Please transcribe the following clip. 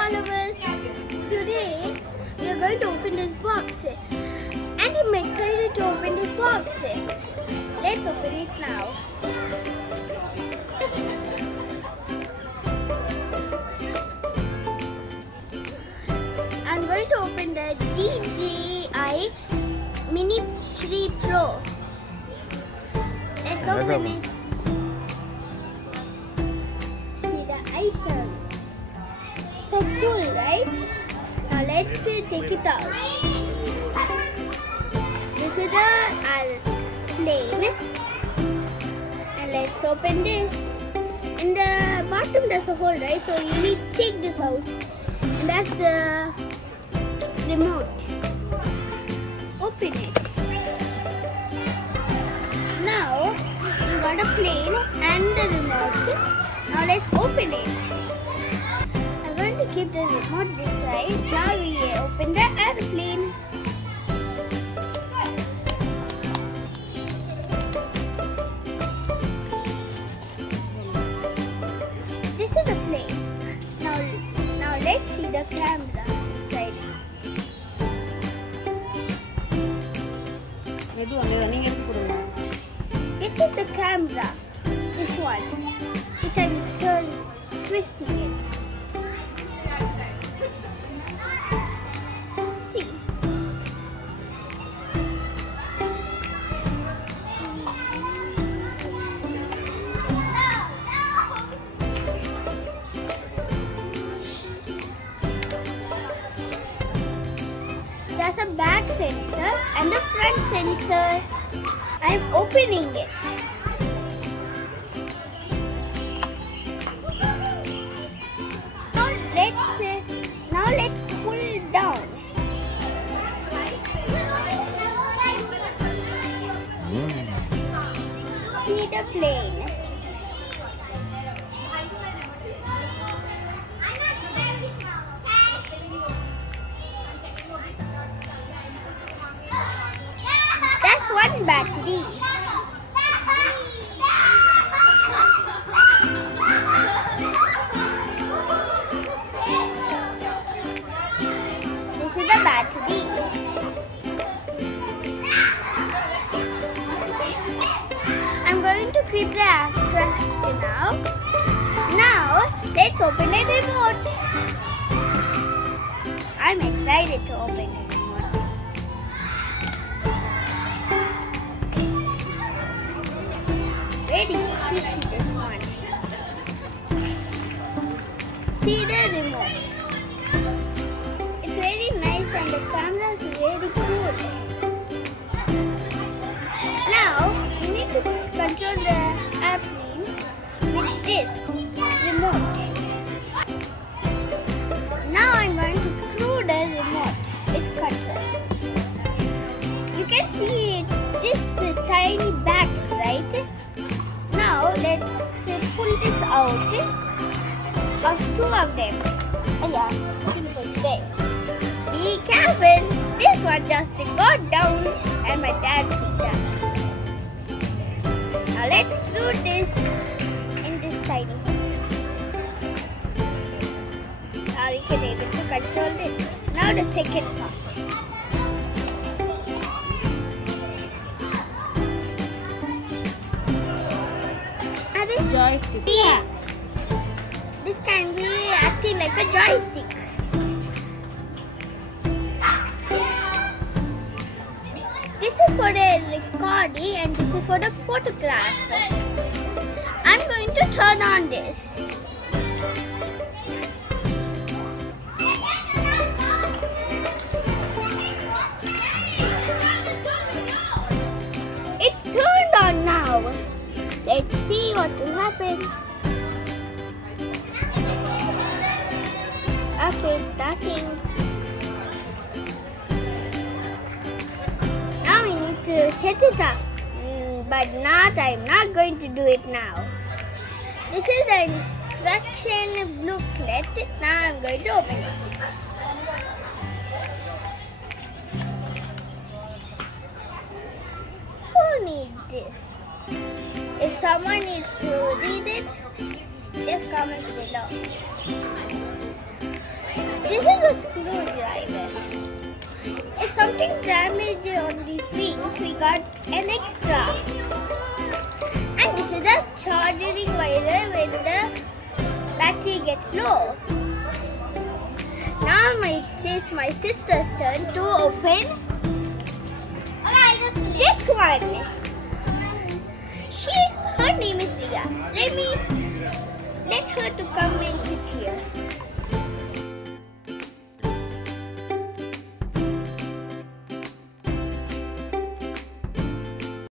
followers. Today we are going to open this box and I'm excited to open this box. Let's open it now. I'm going to open the DJI MINI 3 Pro. Let's open it. See the items. So cool, right? Now let's take it out. This is our plane. And let's open this. In the bottom there's a hole, right? So you need to take this out. And that's the remote. Open it. Now we got a plane and the remote. Now let's open it. I'm going to keep the remote this side. Now we open the airplane. This is the plane. Now let's see the camera inside. This is the camera. This one. Which I'm twisting it. See. There's a back sensor and a front sensor. I'm opening it. Now let's pull it down. See the plane. That's one battery. This is the battery. I'm going to keep the aircraft now. Now let's open the remote. I'm excited to open the remote. Very sticky this one. See the remote. It's very nice and the camera is very cool. Now we need to control the airplane with this remote. Now I'm going to screw the remote with control. You can see this tiny bags, right? Now let's pull this out of two of them. Oh yeah, there. Be careful! This one just got down and my dad picked up. Now let's screw this in this tiny box. Now we can able to control this. Now the second part. Joystick. Yeah. This can be acting like a joystick. This is for the recording and this is for the photograph. I'm going to turn on this. It's turned on now. Let's see what will happen. Okay, starting. Now we need to set it up. But I'm not going to do it now. This is the instruction booklet. Now I'm going to open it. Who needs this? If someone needs to read it, just comment below. screwdriver. If something damaged on these wings, we got an extra. And this is a charging wire when the battery gets low. Now it is my sister's turn to open this one. Her name is Ria. Let